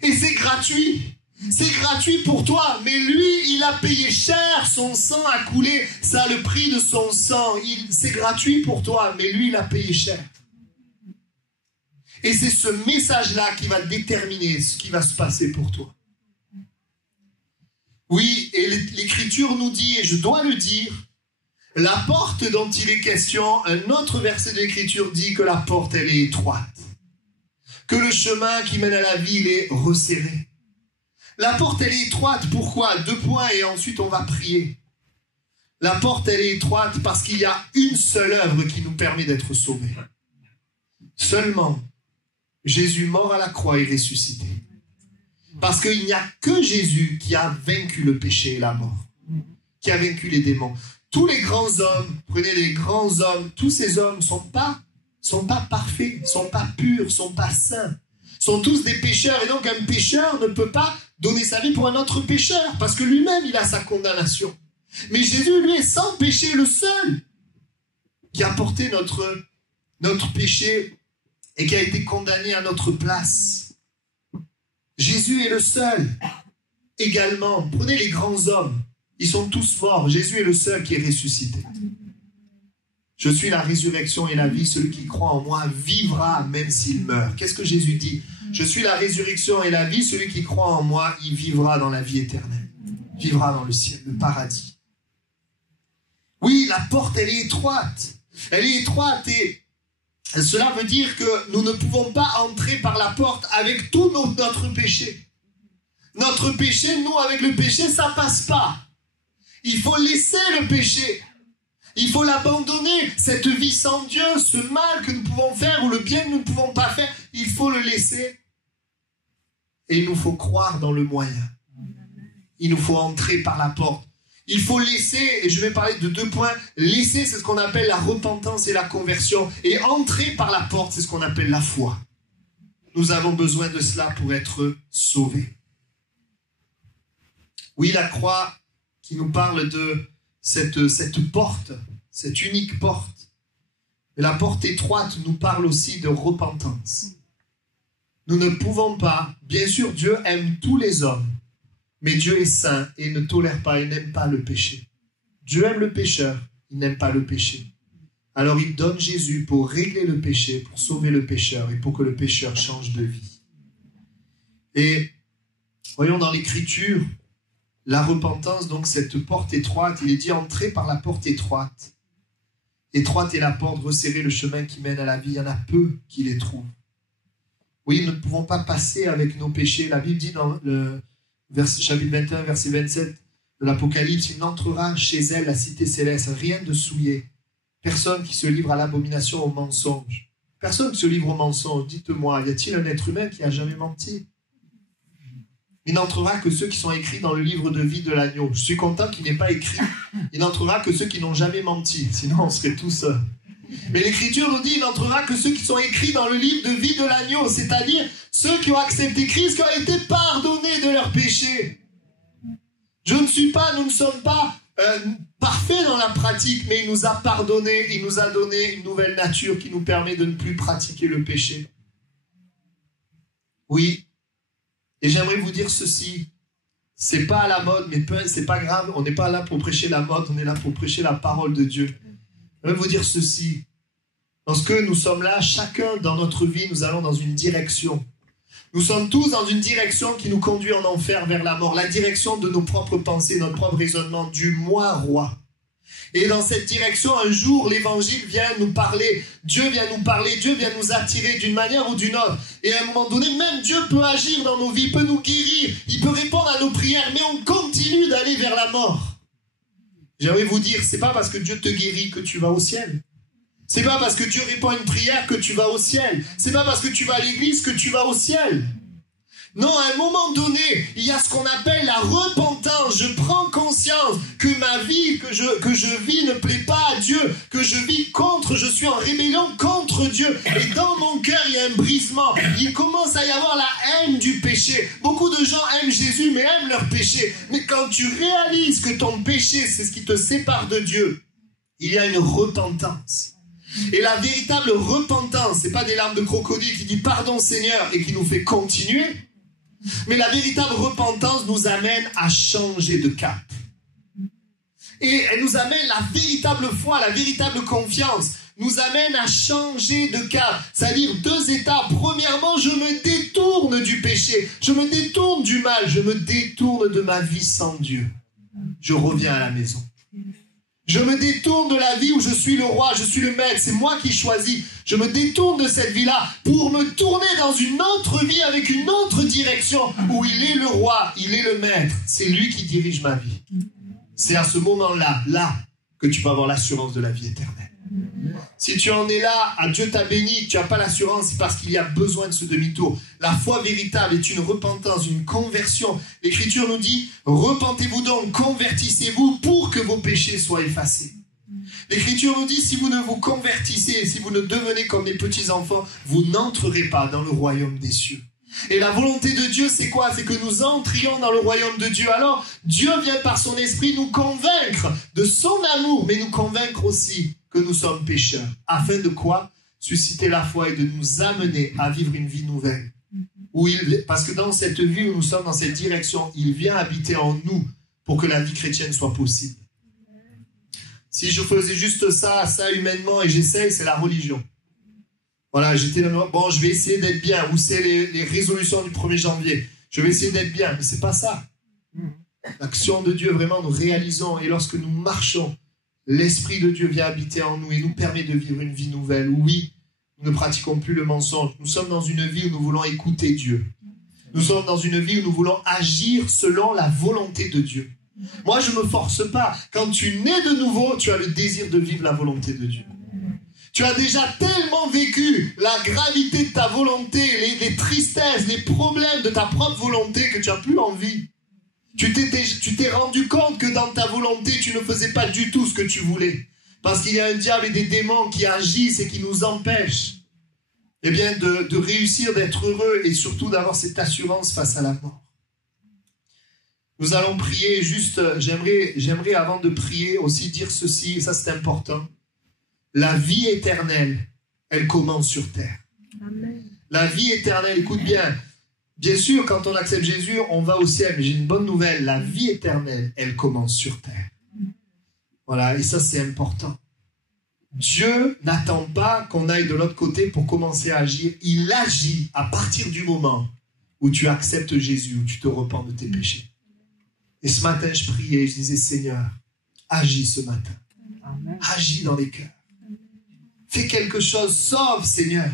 Et c'est gratuit. C'est gratuit pour toi, mais lui, il a payé cher, son sang a coulé, ça a le prix de son sang. C'est gratuit pour toi, mais lui, il a payé cher. Et c'est ce message-là qui va déterminer ce qui va se passer pour toi. Oui, et l'Écriture nous dit, et je dois le dire, la porte dont il est question, un autre verset de l'Écriture dit que la porte, elle est étroite. Que le chemin qui mène à la vie, il est resserré. La porte, elle est étroite. Pourquoi? 2 points et ensuite on va prier. La porte, elle est étroite parce qu'il y a une seule œuvre qui nous permet d'être sauvés. Seulement, Jésus mort à la croix et ressuscité. Parce qu'il n'y a que Jésus qui a vaincu le péché et la mort. Qui a vaincu les démons. Tous les grands hommes, prenez les grands hommes, tous ces hommes ne sont pas parfaits, ne sont pas purs, ne sont pas saints. Sont tous des pécheurs. Et donc un pécheur ne peut pas donner sa vie pour un autre pécheur. Parce que lui-même, il a sa condamnation. Mais Jésus, lui, est sans péché, le seul qui a porté notre péché et qui a été condamné à notre place. Jésus est le seul. Également, prenez les grands hommes. Ils sont tous morts. Jésus est le seul qui est ressuscité. Je suis la résurrection et la vie. Celui qui croit en moi vivra même s'il meurt. Qu'est-ce que Jésus dit? Je suis la résurrection et la vie. Celui qui croit en moi, il vivra dans la vie éternelle. Vivra dans le ciel, le paradis. Oui, la porte, elle est étroite. Elle est étroite et cela veut dire que nous ne pouvons pas entrer par la porte avec tout notre péché. Notre péché, nous, avec le péché, ça passe pas. Il faut laisser le péché. Il faut l'abandonner, cette vie sans Dieu, ce mal que nous pouvons faire ou le bien que nous ne pouvons pas faire, il faut le laisser. Et il nous faut croire dans le moyen. Il nous faut entrer par la porte. Il faut laisser, et je vais parler de 2 points, laisser, c'est ce qu'on appelle la repentance et la conversion. Et entrer par la porte, c'est ce qu'on appelle la foi. Nous avons besoin de cela pour être sauvés. Oui, la croix qui nous parle de cette porte, cette unique porte. Et la porte étroite nous parle aussi de repentance. Nous ne pouvons pas, bien sûr Dieu aime tous les hommes, mais Dieu est saint et ne tolère pas, il n'aime pas le péché. Dieu aime le pécheur, il n'aime pas le péché. Alors il donne Jésus pour régler le péché, pour sauver le pécheur et pour que le pécheur change de vie. Et Voyons dans l'Écriture, la repentance, donc cette porte étroite, il est dit entrer par la porte étroite. Étroite est la porte, resserrez le chemin qui mène à la vie, il y en a peu qui les trouvent. Oui, nous ne pouvons pas passer avec nos péchés. La Bible dit dans le chapitre 21, verset 27 de l'Apocalypse, il n'entrera chez elle, la cité céleste, rien de souillé. Personne qui se livre à l'abomination, au mensonge. Personne qui se livre au mensonge. Dites-moi, y a-t-il un être humain qui a jamais menti? Il n'entrera que ceux qui sont écrits dans le livre de vie de l'agneau. Je suis content qu'il n'ait pas écrit. Il n'entrera que ceux qui n'ont jamais menti. Sinon, on serait tous... Mais l'Écriture nous dit, il n'entrera que ceux qui sont écrits dans le livre de vie de l'agneau. C'est-à-dire ceux qui ont accepté Christ, qui ont été pardonnés de leurs péchés. Nous ne sommes pas parfaits dans la pratique, mais il nous a pardonnés, il nous a donné une nouvelle nature qui nous permet de ne plus pratiquer le péché. Oui. Et j'aimerais vous dire ceci, c'est pas à la mode, mais c'est pas grave, on n'est pas là pour prêcher la mode, on est là pour prêcher la parole de Dieu. J'aimerais vous dire ceci, lorsque nous sommes là, chacun dans notre vie, nous allons dans une direction. Nous sommes tous dans une direction qui nous conduit en enfer vers la mort, la direction de nos propres pensées, notre propre raisonnement, du moi roi. Et dans cette direction, un jour, l'évangile vient nous parler, Dieu vient nous parler, Dieu vient nous attirer d'une manière ou d'une autre. Et à un moment donné, même Dieu peut agir dans nos vies, peut nous guérir, il peut répondre à nos prières, mais on continue d'aller vers la mort. J'aimerais vous dire, c'est pas parce que Dieu te guérit que tu vas au ciel. C'est pas parce que Dieu répond à une prière que tu vas au ciel. C'est pas parce que tu vas à l'église que tu vas au ciel. Non, à un moment donné, il y a ce qu'on appelle la repentance. Je prends conscience que ma vie, que je vis ne plaît pas à Dieu, que je vis contre, je suis en rébellion contre Dieu. Et dans mon cœur, il y a un brisement. Il commence à y avoir la haine du péché. Beaucoup de gens aiment Jésus, mais aiment leur péché. Mais quand tu réalises que ton péché, c'est ce qui te sépare de Dieu, il y a une repentance. Et la véritable repentance, c'est pas des larmes de crocodile qui dit pardon Seigneur et qui nous fait continuer. Mais la véritable repentance nous amène à changer de cap. Et elle nous amène la véritable foi, la véritable confiance, nous amène à changer de cap. C'est-à-dire 2 étapes. Premièrement, je me détourne du péché, je me détourne du mal, je me détourne de ma vie sans Dieu. Je reviens à la maison. Je me détourne de la vie où je suis le roi, je suis le maître, c'est moi qui choisis. Je me détourne de cette vie-là pour me tourner dans une autre vie avec une autre direction où il est le roi, il est le maître. C'est lui qui dirige ma vie. C'est à ce moment-là, que tu vas avoir l'assurance de la vie éternelle. Si tu en es là, Dieu t'a béni, que tu n'as pas l'assurance, c'est parce qu'il y a besoin de ce demi-tour. La foi véritable est une repentance, une conversion. L'Écriture nous dit, repentez-vous donc, convertissez-vous pour que vos péchés soient effacés. L'Écriture nous dit, si vous ne vous convertissez, si vous ne devenez comme les petits-enfants, vous n'entrerez pas dans le royaume des cieux. Et la volonté de Dieu, c'est quoi? C'est que nous entrions dans le royaume de Dieu. Alors, Dieu vient par son esprit nous convaincre de son amour, mais nous convaincre aussi que nous sommes pécheurs. Afin de quoi? Susciter la foi et de nous amener à vivre une vie nouvelle. Parce que dans cette vie où nous sommes, dans cette direction, il vient habiter en nous pour que la vie chrétienne soit possible. Si je faisais juste ça humainement et j'essaye, c'est la religion. Voilà, j'étais là, bon, je vais essayer d'être bien. Ou c'est les résolutions du 1er janvier. Je vais essayer d'être bien, mais c'est pas ça. L'action de Dieu, vraiment, nous réalisons. Et lorsque nous marchons, l'Esprit de Dieu vient habiter en nous et nous permet de vivre une vie nouvelle. Oui, nous ne pratiquons plus le mensonge. Nous sommes dans une vie où nous voulons écouter Dieu. Nous sommes dans une vie où nous voulons agir selon la volonté de Dieu. Moi, je ne me force pas. Quand tu nais de nouveau, tu as le désir de vivre la volonté de Dieu. Tu as déjà tellement vécu la gravité de ta volonté, les tristesses, les problèmes de ta propre volonté que tu n'as plus envie. Tu t'es rendu compte que dans ta volonté, tu ne faisais pas du tout ce que tu voulais. Parce qu'il y a un diable et des démons qui agissent et qui nous empêchent de réussir, d'être heureux et surtout d'avoir cette assurance face à la mort. Nous allons prier juste, j'aimerais avant de prier aussi dire ceci, et ça c'est important. La vie éternelle, elle commence sur terre. Amen. La vie éternelle, écoute bien. Bien sûr, quand on accepte Jésus, on va au ciel. Mais j'ai une bonne nouvelle. La vie éternelle, elle commence sur terre. Voilà, et ça c'est important. Dieu n'attend pas qu'on aille de l'autre côté pour commencer à agir. Il agit à partir du moment où tu acceptes Jésus, où tu te repens de tes péchés. Et ce matin, je priais, je disais, Seigneur, agis ce matin. Amen. Agis dans les cœurs. Fais quelque chose, sauve, Seigneur.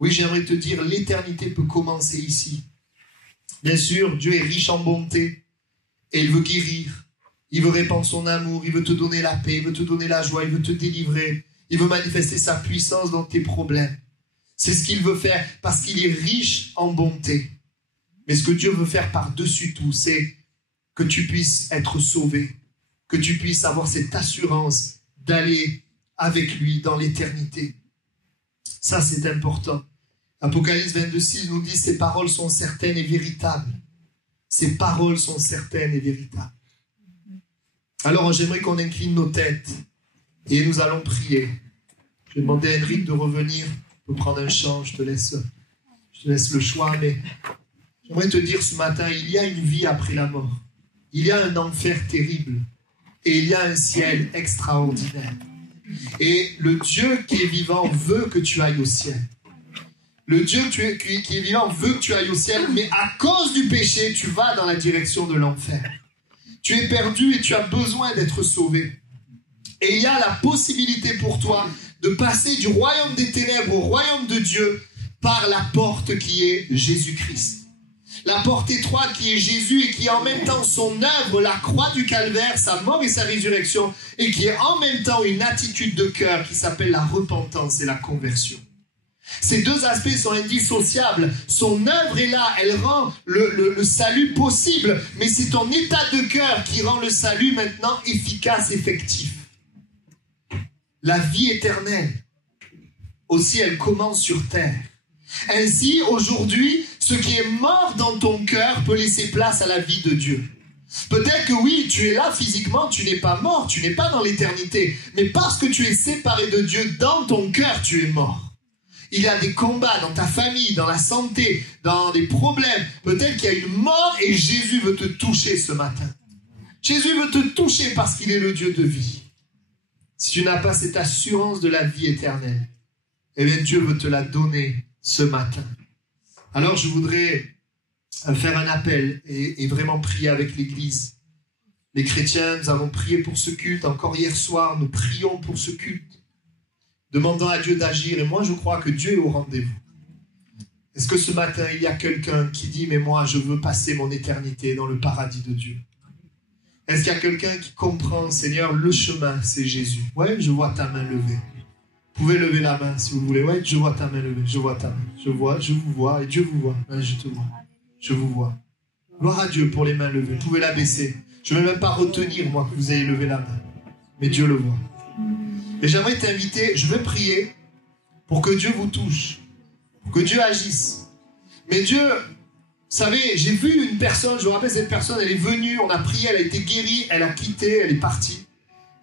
Oui, j'aimerais te dire, l'éternité peut commencer ici. Bien sûr, Dieu est riche en bonté et il veut guérir. Il veut répandre son amour, il veut te donner la paix, il veut te donner la joie, il veut te délivrer. Il veut manifester sa puissance dans tes problèmes. C'est ce qu'il veut faire parce qu'il est riche en bonté. Mais ce que Dieu veut faire par-dessus tout, c'est que tu puisses être sauvé, que tu puisses avoir cette assurance d'aller avec lui dans l'éternité. Ça, c'est important. Apocalypse 22:6 nous dit « Ces paroles sont certaines et véritables. » Ces paroles sont certaines et véritables. Alors, j'aimerais qu'on incline nos têtes et nous allons prier. Je vais demander à Henrik de revenir pour prendre un chant. Je te laisse le choix, mais j'aimerais te dire ce matin, il y a une vie après la mort. Il y a un enfer terrible et il y a un ciel extraordinaire. Et le Dieu qui est vivant veut que tu ailles au ciel. Le Dieu qui est vivant veut que tu ailles au ciel, mais à cause du péché, tu vas dans la direction de l'enfer. Tu es perdu et tu as besoin d'être sauvé. Et il y a la possibilité pour toi de passer du royaume des ténèbres au royaume de Dieu par la porte qui est Jésus-Christ. La porte étroite qui est Jésus et qui est en même temps son œuvre, la croix du calvaire, sa mort et sa résurrection, et qui est en même temps une attitude de cœur qui s'appelle la repentance et la conversion. Ces deux aspects sont indissociables. Son œuvre est là, elle rend le salut possible, mais c'est ton état de cœur qui rend le salut maintenant efficace, effectif. La vie éternelle, aussi, elle commence sur terre. Ainsi, aujourd'hui, ce qui est mort dans ton cœur peut laisser place à la vie de Dieu. Peut-être que oui, tu es là physiquement, tu n'es pas mort, tu n'es pas dans l'éternité, mais parce que tu es séparé de Dieu, dans ton cœur, tu es mort. Il y a des combats dans ta famille, dans la santé, dans des problèmes. Peut-être qu'il y a une mort et Jésus veut te toucher ce matin. Jésus veut te toucher parce qu'il est le Dieu de vie. Si tu n'as pas cette assurance de la vie éternelle, eh bien Dieu veut te la donner ce matin. Alors je voudrais faire un appel et vraiment prier avec l'Église. Les chrétiens, nous avons prié pour ce culte. Encore hier soir, nous prions pour ce culte, demandant à Dieu d'agir. Et moi, je crois que Dieu est au rendez-vous. Est-ce que ce matin, il y a quelqu'un qui dit « Mais moi, je veux passer mon éternité dans le paradis de Dieu ». Est-ce qu'il y a quelqu'un qui comprend, Seigneur, le chemin, c'est Jésus? Ouais, je vois ta main levée. Vous pouvez lever la main si vous voulez. Ouais, je vois ta main levée. Je vois ta main. Je vous vois et Dieu vous voit. Ouais, je te vois. Je vous vois. Gloire à Dieu pour les mains levées. Vous pouvez la baisser. Je ne vais même pas retenir, moi, que vous ayez levé la main. Mais Dieu le voit. Et j'aimerais t'inviter, je veux prier pour que Dieu vous touche, pour que Dieu agisse. Mais Dieu, vous savez, j'ai vu une personne, je me rappelle cette personne, elle est venue, on a prié, elle a été guérie, elle a quitté, elle est partie.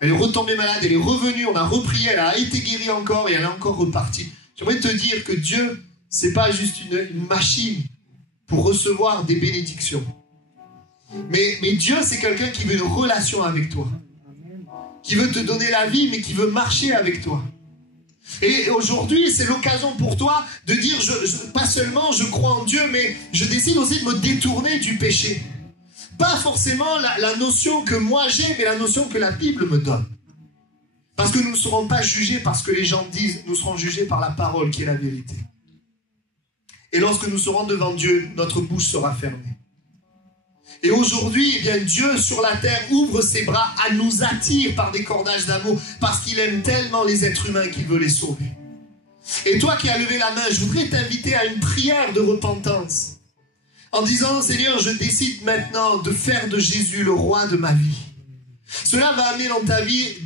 Elle est retombée malade, elle est revenue, on a reprié, elle a été guérie encore et elle est encore repartie. J'aimerais te dire que Dieu, c'est pas juste une machine pour recevoir des bénédictions. Mais Dieu, c'est quelqu'un qui veut une relation avec toi, qui veut te donner la vie, mais qui veut marcher avec toi. Et aujourd'hui, c'est l'occasion pour toi de dire, pas seulement je crois en Dieu, mais je décide aussi de me détourner du péché. Pas forcément la notion que moi j'ai, mais la notion que la Bible me donne. Parce que nous ne serons pas jugés parce que les gens disent, nous serons jugés par la parole qui est la vérité. Et lorsque nous serons devant Dieu, notre bouche sera fermée. Et aujourd'hui, eh bien, Dieu sur la terre ouvre ses bras, nous attire par des cordages d'amour, parce qu'il aime tellement les êtres humains qu'il veut les sauver. Et toi qui as levé la main, je voudrais t'inviter à une prière de repentance, en disant, Seigneur, je décide maintenant de faire de Jésus le roi de ma vie. Cela va amener dans ta vie,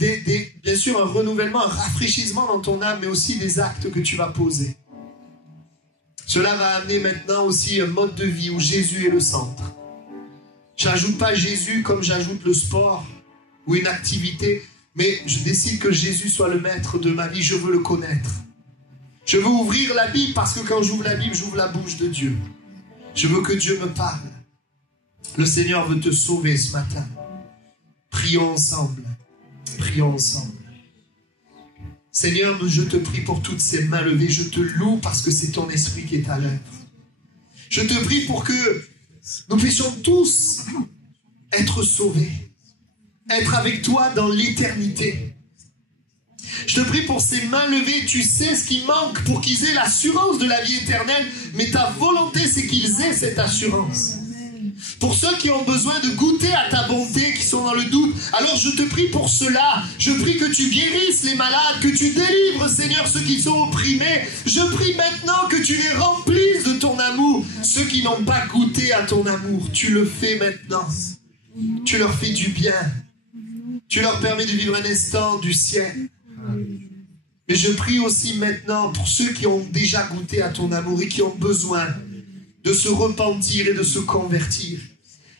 bien sûr, un renouvellement, un rafraîchissement dans ton âme, mais aussi des actes que tu vas poser. Cela va amener maintenant aussi un mode de vie où Jésus est le centre. J'ajoute pas Jésus comme j'ajoute le sport ou une activité, mais je décide que Jésus soit le maître de ma vie. Je veux le connaître. Je veux ouvrir la Bible parce que quand j'ouvre la Bible, j'ouvre la bouche de Dieu. Je veux que Dieu me parle. Le Seigneur veut te sauver ce matin. Prions ensemble. Prions ensemble. Seigneur, je te prie pour toutes ces mains levées. Je te loue parce que c'est ton esprit qui est à l'œuvre. Je te prie pour que nous puissions tous être sauvés, être avec toi dans l'éternité. Je te prie pour ces mains levées, tu sais ce qui manque pour qu'ils aient l'assurance de la vie éternelle, mais ta volonté, c'est qu'ils aient cette assurance. Pour ceux qui ont besoin de goûter à ta bonté, qui sont dans le doute, alors je te prie pour cela. Je prie que tu guérisses les malades, que tu délivres, Seigneur, ceux qui sont opprimés. Je prie maintenant que tu les remplisses de ton amour. Ceux qui n'ont pas goûté à ton amour, tu le fais maintenant. Tu leur fais du bien. Tu leur permets de vivre un instant du ciel. Mais je prie aussi maintenant pour ceux qui ont déjà goûté à ton amour et qui ont besoin de se repentir et de se convertir,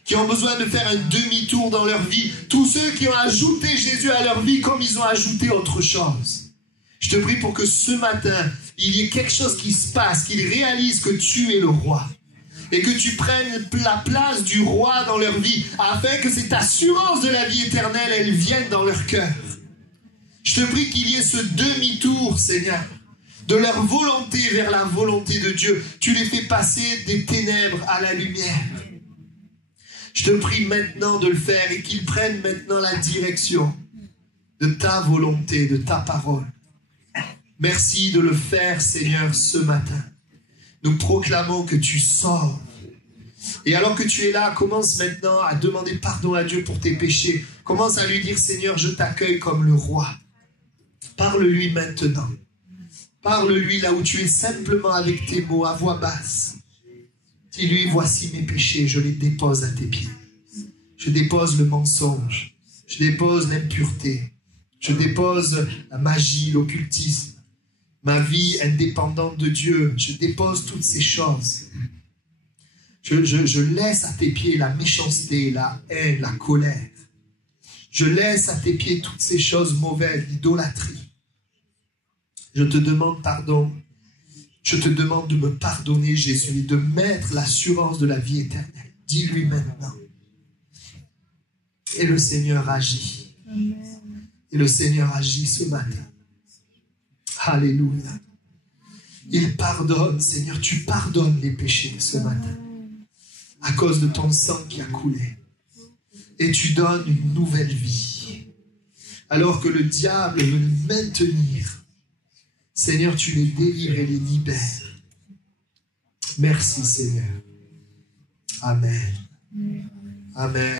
qui ont besoin de faire un demi-tour dans leur vie, tous ceux qui ont ajouté Jésus à leur vie comme ils ont ajouté autre chose. Je te prie pour que ce matin, il y ait quelque chose qui se passe, qu'ils réalisent que tu es le roi et que tu prennes la place du roi dans leur vie afin que cette assurance de la vie éternelle, elle vienne dans leur cœur. Je te prie qu'il y ait ce demi-tour, Seigneur, de leur volonté vers la volonté de Dieu. Tu les fais passer des ténèbres à la lumière. Je te prie maintenant de le faire et qu'ils prennent maintenant la direction de ta volonté, de ta parole. Merci de le faire, Seigneur, ce matin. Nous proclamons que tu sauves. Et alors que tu es là, commence maintenant à demander pardon à Dieu pour tes péchés. Commence à lui dire, Seigneur, je t'accueille comme le roi. Parle-lui maintenant. Parle-lui là où tu es, simplement avec tes mots, à voix basse. Dis-lui, voici mes péchés, je les dépose à tes pieds. Je dépose le mensonge, je dépose l'impureté, je dépose la magie, l'occultisme, ma vie indépendante de Dieu, je dépose toutes ces choses. Je laisse à tes pieds la méchanceté, la haine, la colère. Je laisse à tes pieds toutes ces choses mauvaises, l'idolâtrie. Je te demande pardon. Je te demande de me pardonner, Jésus, et de mettre l'assurance de la vie éternelle. Dis-lui maintenant. Et le Seigneur agit. Et le Seigneur agit ce matin. Alléluia. Il pardonne, Seigneur. Tu pardonnes les péchés ce matin. À cause de ton sang qui a coulé. Et tu donnes une nouvelle vie. Alors que le diable veut nous maintenir, Seigneur, tu les délivres et les libères. Merci, Seigneur. Amen. Amen.